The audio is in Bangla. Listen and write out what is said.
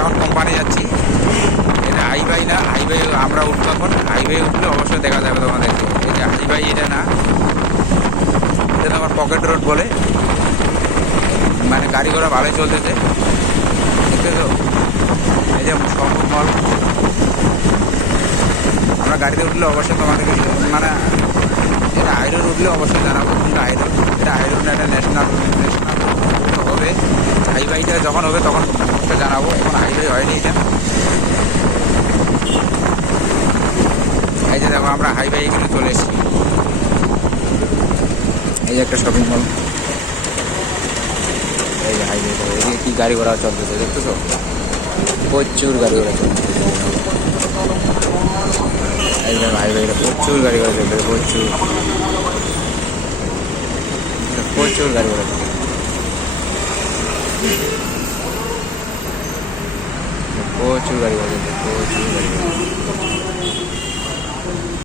এখন কোম্পানি যাচ্ছি। এটা হাইওয়ে না, হাইওয়ে আমরা উঠবো এখন। হাইওয়ে উঠলে অবশ্যই দেখা যাবে তোমাদেরকে। এই যে হাইওয়ে এটা না, এটা তোমার পকেট রোড বলে, মানে গাড়ি ঘোড়া ভালোই চলতেছে, দেখতেছো? এই যে শপিং মল। আমরা গাড়িতে উঠলে অবশ্যই তোমাদেরকে মানে এটা হাই রোড উঠলে অবশ্যই জানাবো কোনটা হাই রোড। এটা হাই রোড না, এটা ন্যাশনাল হবে। হাইওয়েটা যখন হবে তখন অবশ্যই জানাবো। এখন হাইওয়ে হয়নি এটা। এই যে দেখো আমরা হাইওয়ে এখানে চলে এসেছি। এই যে একটা শপিং মল, এই যে হাইওয়ে। এদিকে কি গাড়ি ঘোড়া চলতেছে দেখতেছো? প্রচুর গাড়ি ঘোড়া চলতেছে। এই যে হাইওয়েটা প্রচুর গাড়ি ঘোড়া চলতেছে, প্রচুর গাড়ি ঘোড়া চলতেছে, প্রচুর গাড়ি ঘোড়া চলতেছে, প্রচুর গাড়ি ঘোড়া।